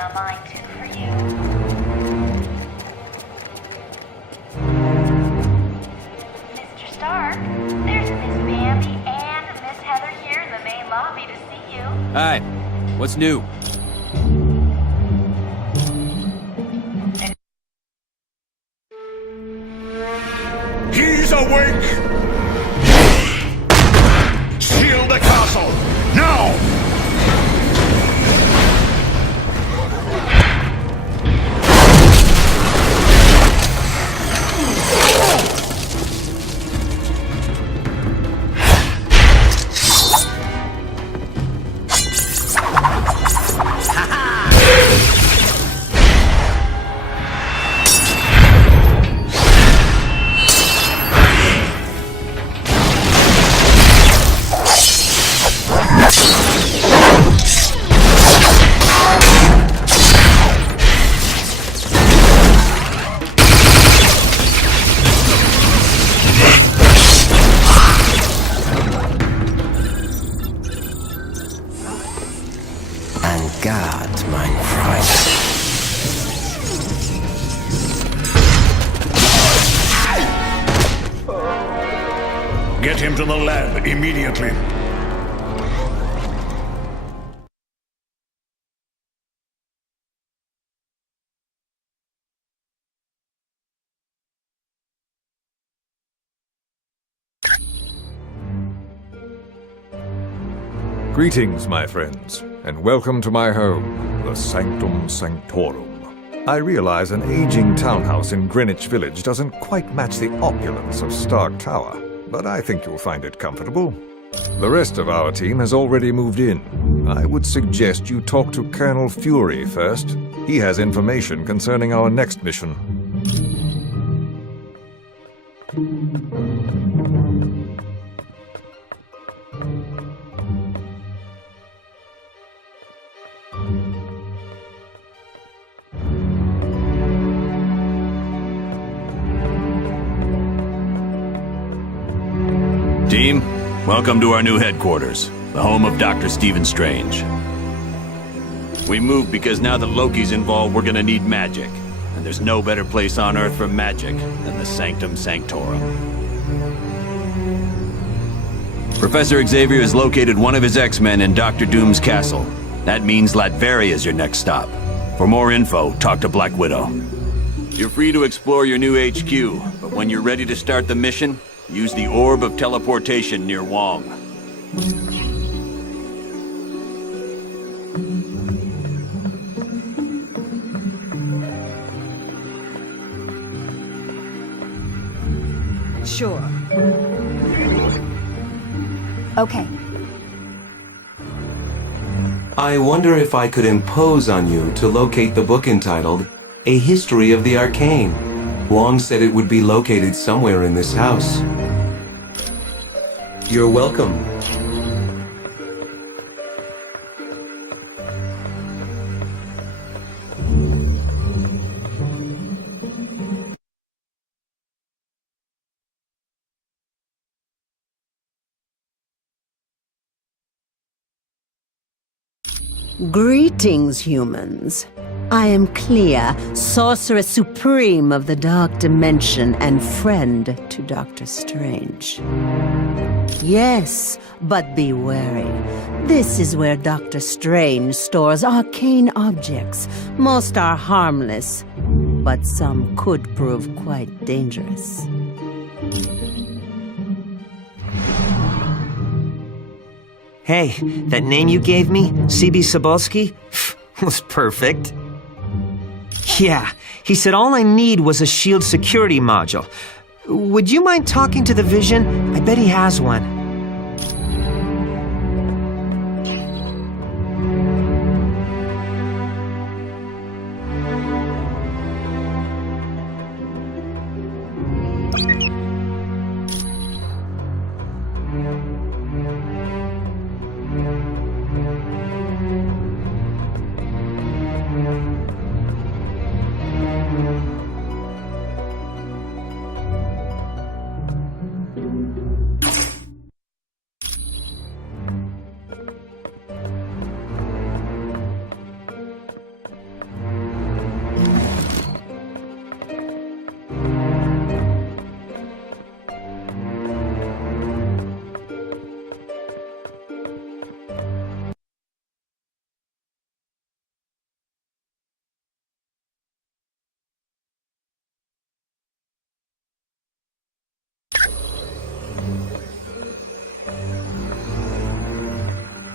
on line 2 for you. Mr. Stark, there's Miss Bambi and Miss Heather here in the main lobby to see you. Hi. What's new? He's awake! Seal the castle! Now! God, mein Freund. Get him to the lab immediately. Greetings, my friends, and welcome to my home, the Sanctum Sanctorum. I realize an aging townhouse in Greenwich Village doesn't quite match the opulence of Stark Tower, but I think you'll find it comfortable. The rest of our team has already moved in. I would suggest you talk to Colonel Fury first. He has information concerning our next mission. Team, welcome to our new headquarters, the home of Dr. Stephen Strange. We moved because now that Loki's involved, we're gonna need magic. And there's no better place on Earth for magic than the Sanctum Sanctorum. Professor Xavier has located one of his X-Men in Dr. Doom's castle. That means Latveria is your next stop. For more info, talk to Black Widow. You're free to explore your new HQ, but when you're ready to start the mission, use the Orb of Teleportation near Wong. Sure. Okay. I wonder if I could impose on you to locate the book entitled A History of the Arcane. Wong said it would be located somewhere in this house. You're welcome. Greetings, humans. I am Clea, Sorceress Supreme of the Dark Dimension and friend to Dr. Strange. Yes, but be wary. This is where Dr. Strange stores arcane objects. Most are harmless, but some could prove quite dangerous. Hey, that name you gave me, C.B. Sobolski, was perfect. Yeah, he said all I need was a shield security module. Would you mind talking to the Vision? I bet he has one.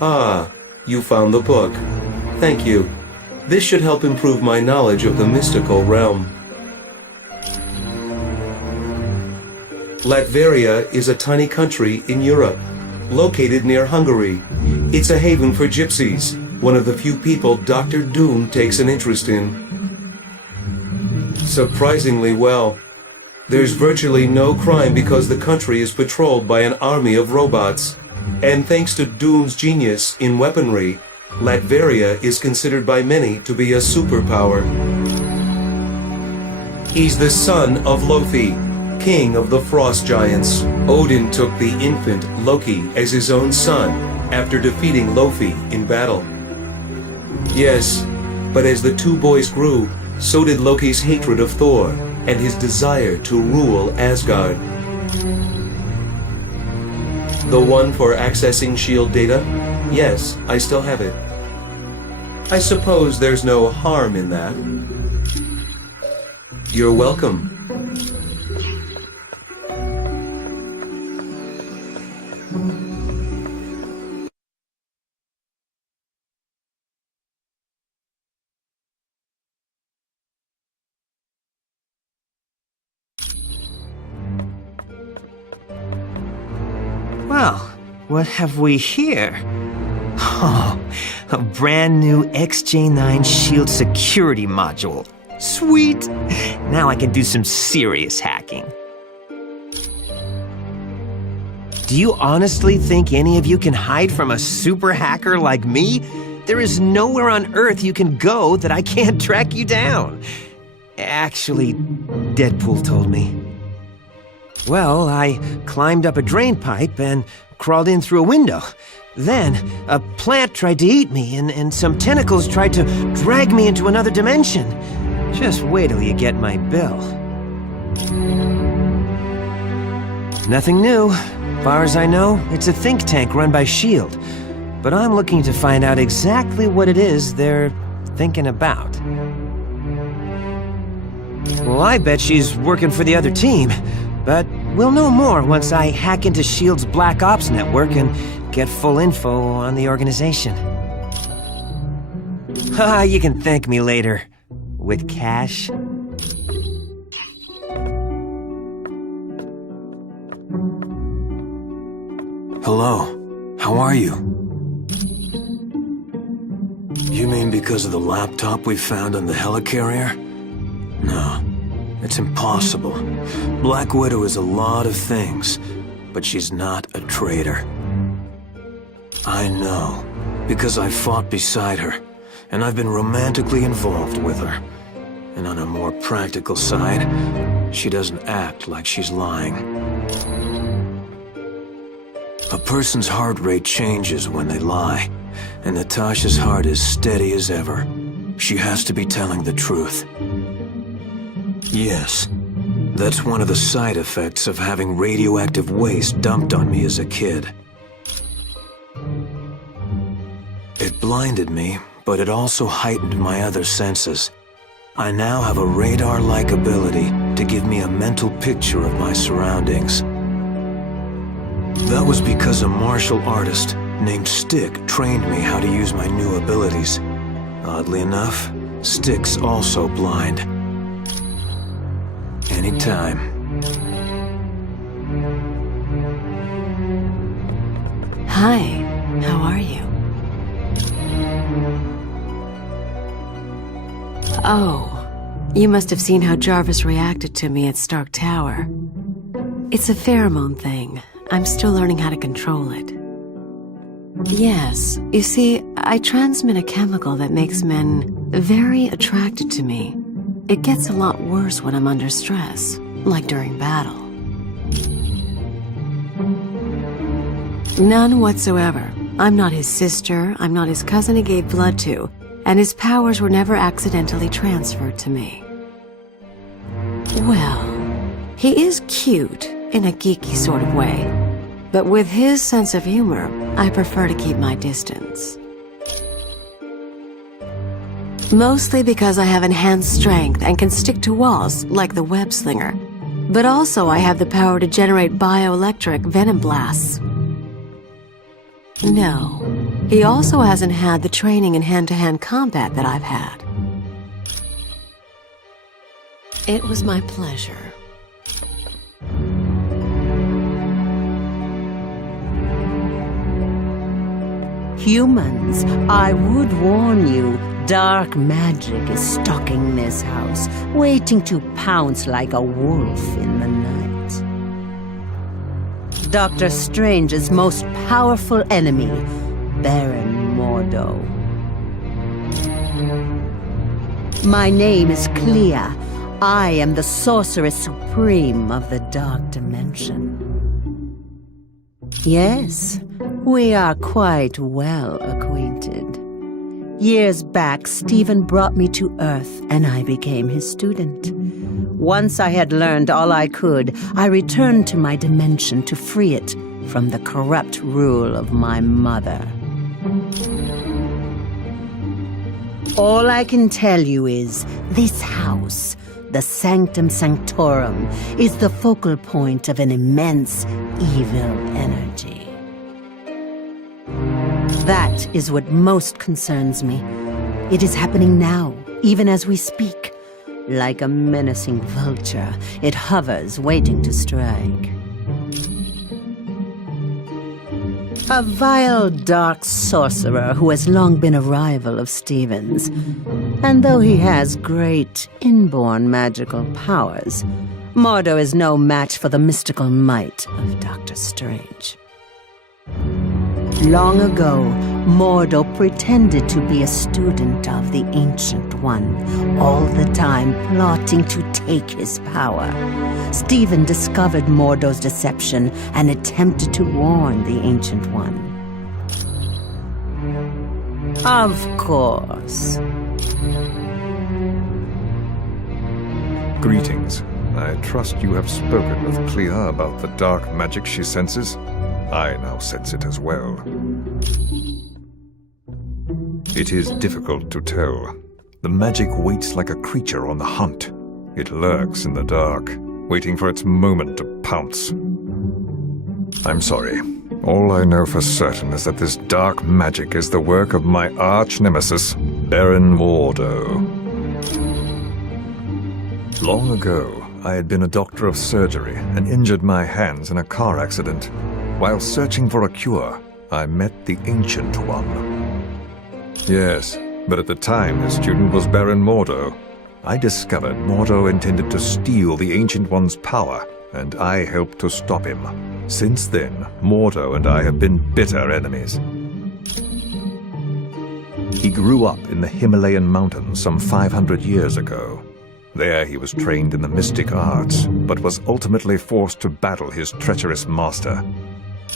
Ah, you found the book. Thank you. This should help improve my knowledge of the mystical realm. Latveria is a tiny country in Europe, located near Hungary. It's a haven for gypsies, one of the few people Dr. Doom takes an interest in. Surprisingly well. There's virtually no crime because the country is patrolled by an army of robots. And thanks to Doom's genius in weaponry, Latveria is considered by many to be a superpower. He's the son of Lofi, king of the frost giants. Odin took the infant Loki as his own son after defeating Lofi in battle. Yes, but as the two boys grew, so did Loki's hatred of Thor and his desire to rule Asgard. The one for accessing S.H.I.E.L.D. data? Yes, I still have it. I suppose there's no harm in that. You're welcome. Well, what have we here? Oh, a brand new XJ9 S.H.I.E.L.D. security module. Sweet! Now I can do some serious hacking. Do you honestly think any of you can hide from a super hacker like me? There is nowhere on Earth you can go that I can't track you down. Actually, Deadpool told me. Well, I climbed up a drain pipe and crawled in through a window. Then, a plant tried to eat me, and some tentacles tried to drag me into another dimension. Just wait till you get my bill. Nothing new. Far as I know, it's a think tank run by S.H.I.E.L.D. But I'm looking to find out exactly what it is they're thinking about. Well, I bet she's working for the other team. But we'll know more once I hack into S.H.I.E.L.D.'s Black Ops network and get full info on the organization. Haha, you can thank me later. With cash. Hello. How are you? You mean because of the laptop we found on the helicarrier? No. It's impossible. Black Widow is a lot of things, but she's not a traitor. I know, because I fought beside her, and I've been romantically involved with her. And on a more practical side, she doesn't act like she's lying. A person's heart rate changes when they lie, and Natasha's heart is steady as ever. She has to be telling the truth. Yes, that's one of the side effects of having radioactive waste dumped on me as a kid. It blinded me, but it also heightened my other senses. I now have a radar-like ability to give me a mental picture of my surroundings. That was because a martial artist named Stick trained me how to use my new abilities. Oddly enough, Stick's also blind. Anytime. Hi, how are you? Oh, you must have seen how Jarvis reacted to me at Stark Tower. It's a pheromone thing. I'm still learning how to control it. Yes, you see, I transmit a chemical that makes men very attracted to me. It gets a lot worse when I'm under stress, like during battle. None whatsoever. I'm not his sister, I'm not his cousin he gave blood to, and his powers were never accidentally transferred to me. Well, he is cute, in a geeky sort of way, but with his sense of humor, I prefer to keep my distance. Mostly because I have enhanced strength and can stick to walls like the web slinger, but also I have the power to generate bioelectric venom blasts. No. He also hasn't had the training in hand-to-hand combat that I've had. It was my pleasure. Humans, I would warn you, dark magic is stalking this house, waiting to pounce like a wolf in the night. Dr. Strange's most powerful enemy, Baron Mordo. My name is Clea. I am the Sorceress Supreme of the Dark Dimension. Yes, we are quite well acquainted. Years back, Stephen brought me to Earth, and I became his student. Once I had learned all I could, I returned to my dimension to free it from the corrupt rule of my mother. All I can tell you is, this house, the Sanctum Sanctorum, is the focal point of an immense evil energy. That is what most concerns me. It is happening now, even as we speak. Like a menacing vulture, it hovers, waiting to strike. A vile, dark sorcerer who has long been a rival of Stephen's. And though he has great inborn magical powers, Mordo is no match for the mystical might of Dr. Strange. Long ago, Mordo pretended to be a student of the Ancient One, all the time plotting to take his power. Stephen discovered Mordo's deception and attempted to warn the Ancient One. Of course. Greetings. I trust you have spoken with Clea about the dark magic she senses. I now sense it as well. It is difficult to tell. The magic waits like a creature on the hunt. It lurks in the dark, waiting for its moment to pounce. I'm sorry. All I know for certain is that this dark magic is the work of my arch-nemesis, Baron Mordo. Long ago, I had been a doctor of surgery and injured my hands in a car accident. While searching for a cure, I met the Ancient One. Yes, but at the time his student was Baron Mordo. I discovered Mordo intended to steal the Ancient One's power, and I helped to stop him. Since then, Mordo and I have been bitter enemies. He grew up in the Himalayan mountains some 500 years ago. There he was trained in the mystic arts, but was ultimately forced to battle his treacherous master.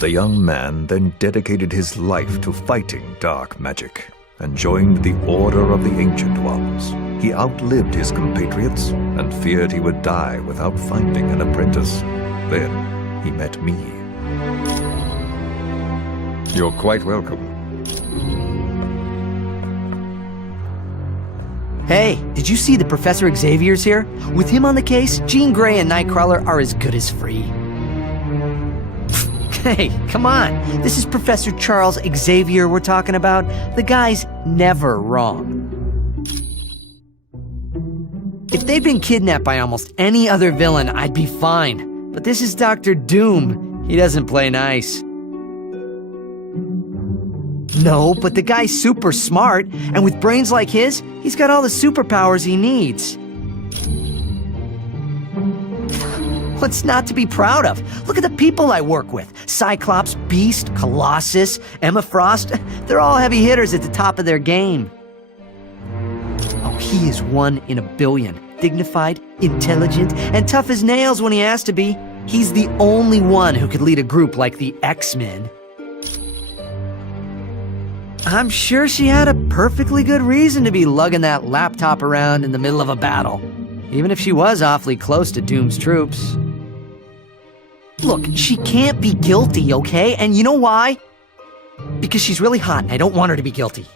The young man then dedicated his life to fighting dark magic, and joined the Order of the Ancient Ones. He outlived his compatriots, and feared he would die without finding an apprentice. Then he met me. You're quite welcome. Hey, did you see that Professor Xavier's here? With him on the case, Jean Grey and Nightcrawler are as good as free. Hey, come on. This is Professor Charles Xavier we're talking about. The guy's never wrong. If they'd been kidnapped by almost any other villain, I'd be fine. But this is Dr. Doom. He doesn't play nice. No, but the guy's super smart, and with brains like his, he's got all the superpowers he needs. What's not to be proud of? Look at the people I work with. Cyclops, Beast, Colossus, Emma Frost. They're all heavy hitters at the top of their game. Oh, he is one in a billion. Dignified, intelligent, and tough as nails when he has to be. He's the only one who could lead a group like the X-Men. I'm sure she had a perfectly good reason to be lugging that laptop around in the middle of a battle. Even if she was awfully close to Doom's troops. Look, she can't be guilty, okay? And you know why? Because she's really hot and I don't want her to be guilty.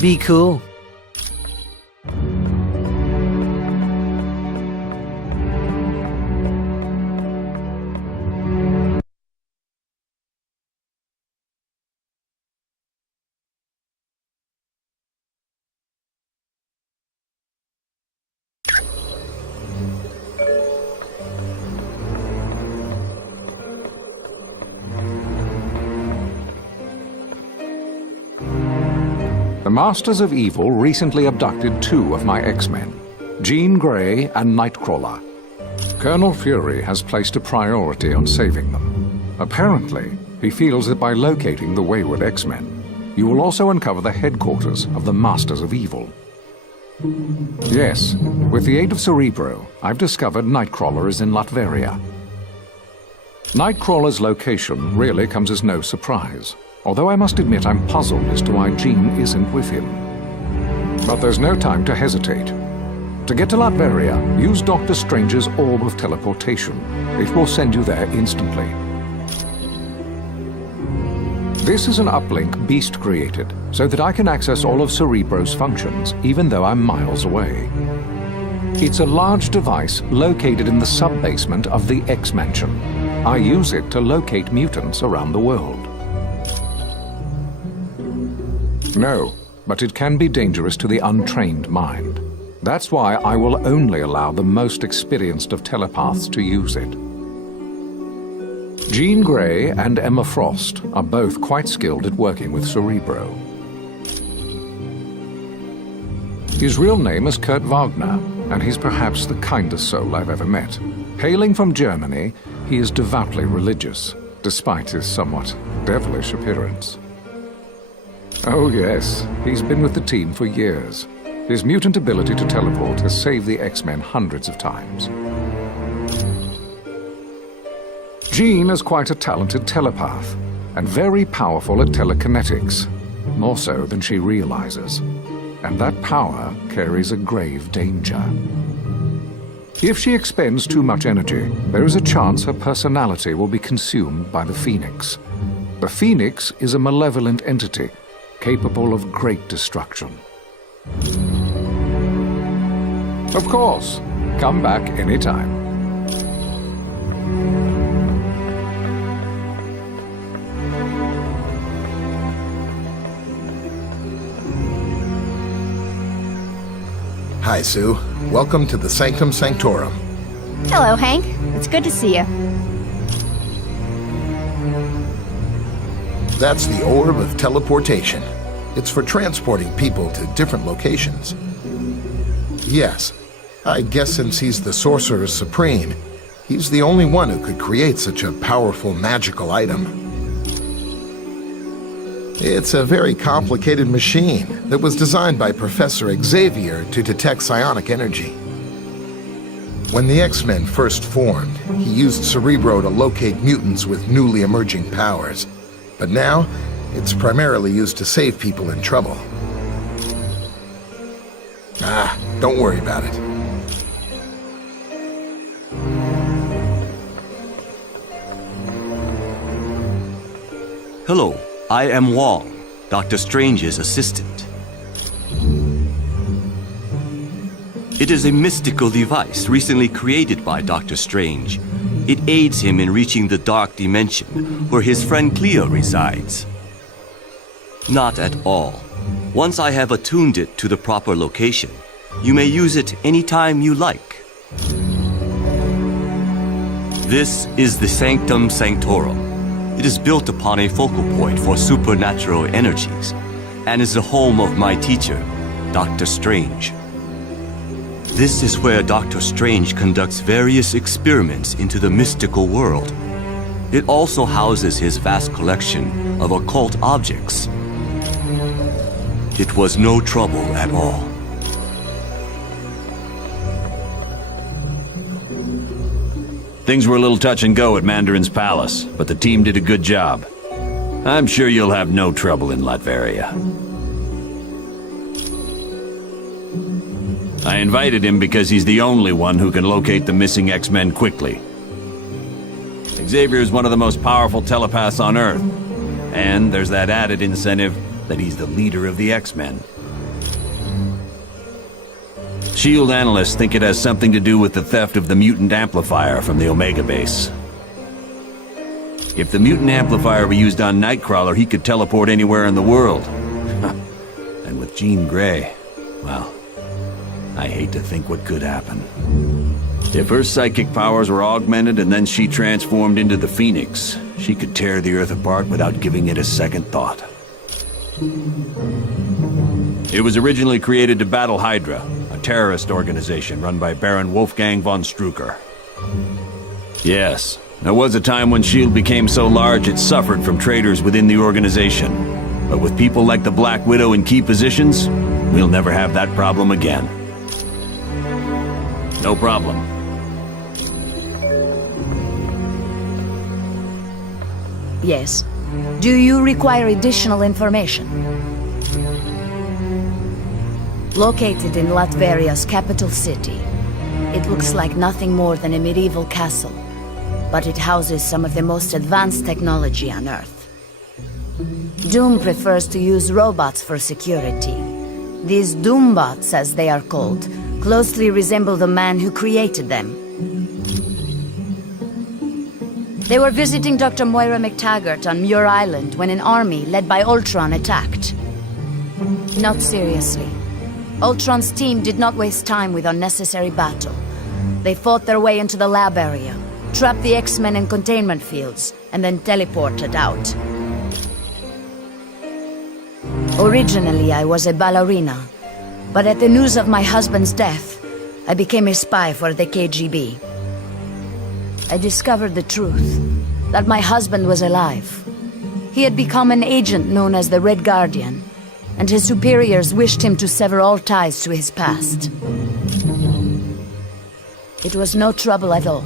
Be cool. The Masters of Evil recently abducted 2 of my X-Men, Jean Grey and Nightcrawler. Colonel Fury has placed a priority on saving them. Apparently, he feels that by locating the wayward X-Men, you will also uncover the headquarters of the Masters of Evil. Yes, with the aid of Cerebro, I've discovered Nightcrawler is in Latveria. Nightcrawler's location really comes as no surprise, although I must admit I'm puzzled as to why Jean isn't with him. But there's no time to hesitate. To get to Latveria, use Dr. Strange's Orb of Teleportation. It will send you there instantly. This is an uplink Beast created, so that I can access all of Cerebro's functions, even though I'm miles away. It's a large device located in the sub-basement of the X-Mansion. I use it to locate mutants around the world. No, but it can be dangerous to the untrained mind. That's why I will only allow the most experienced of telepaths to use it. Jean Grey and Emma Frost are both quite skilled at working with Cerebro. His real name is Kurt Wagner, and he's perhaps the kindest soul I've ever met. Hailing from Germany, he is devoutly religious, despite his somewhat devilish appearance. Oh yes, he's been with the team for years. His mutant ability to teleport has saved the X-Men hundreds of times. Jean is quite a talented telepath, and very powerful at telekinetics, more so than she realizes. And that power carries a grave danger. If she expends too much energy, there is a chance her personality will be consumed by the Phoenix. The Phoenix is a malevolent entity, capable of great destruction. Of course, come back anytime. Hi, Sue. Welcome to the Sanctum Sanctorum. Hello, Hank. It's good to see you. That's the Orb of Teleportation. It's for transporting people to different locations. Yes, I guess since he's the Sorcerer Supreme, he's the only one who could create such a powerful magical item. It's a very complicated machine that was designed by Professor Xavier to detect psionic energy. When the X-Men first formed, he used Cerebro to locate mutants with newly emerging powers. But now, it's primarily used to save people in trouble. Don't worry about it. Hello, I am Wong, Dr. Strange's assistant. It is a mystical device recently created by Dr. Strange. It aids him in reaching the dark dimension where his friend Cleo resides. Not at all. Once I have attuned it to the proper location, you may use it anytime you like. This is the Sanctum Sanctorum. It is built upon a focal point for supernatural energies, and is the home of my teacher, Dr. Strange. This is where Dr. Strange conducts various experiments into the mystical world. It also houses his vast collection of occult objects. It was no trouble at all. Things were a little touch and go at Mandarin's palace, but the team did a good job. I'm sure you'll have no trouble in Latveria. I invited him because he's the only one who can locate the missing X-Men quickly. Xavier is one of the most powerful telepaths on Earth, and there's that added incentive that he's the leader of the X-Men. SHIELD analysts think it has something to do with the theft of the mutant amplifier from the Omega base. If the mutant amplifier were used on Nightcrawler, he could teleport anywhere in the world. And with Jean Grey, well, I hate to think what could happen. If her psychic powers were augmented and then she transformed into the Phoenix, she could tear the Earth apart without giving it a second thought. It was originally created to battle Hydra, a terrorist organization run by Baron Wolfgang von Strucker. Yes, there was a time when S.H.I.E.L.D. became so large it suffered from traitors within the organization. But with people like the Black Widow in key positions, we'll never have that problem again. No problem. Yes. Do you require additional information? Located in Latveria's capital city, it looks like nothing more than a medieval castle, but it houses some of the most advanced technology on Earth. Doom prefers to use robots for security. These Doombots, as they are called, closely resemble the man who created them. They were visiting Dr. Moira McTaggart on Muir Island when an army led by Ultron attacked. Not seriously. Ultron's team did not waste time with unnecessary battle. They fought their way into the lab area, trapped the X-Men in containment fields, and then teleported out. Originally, I was a ballerina, but at the news of my husband's death, I became a spy for the KGB. I discovered the truth, that my husband was alive. He had become an agent known as the Red Guardian, and his superiors wished him to sever all ties to his past. It was no trouble at all.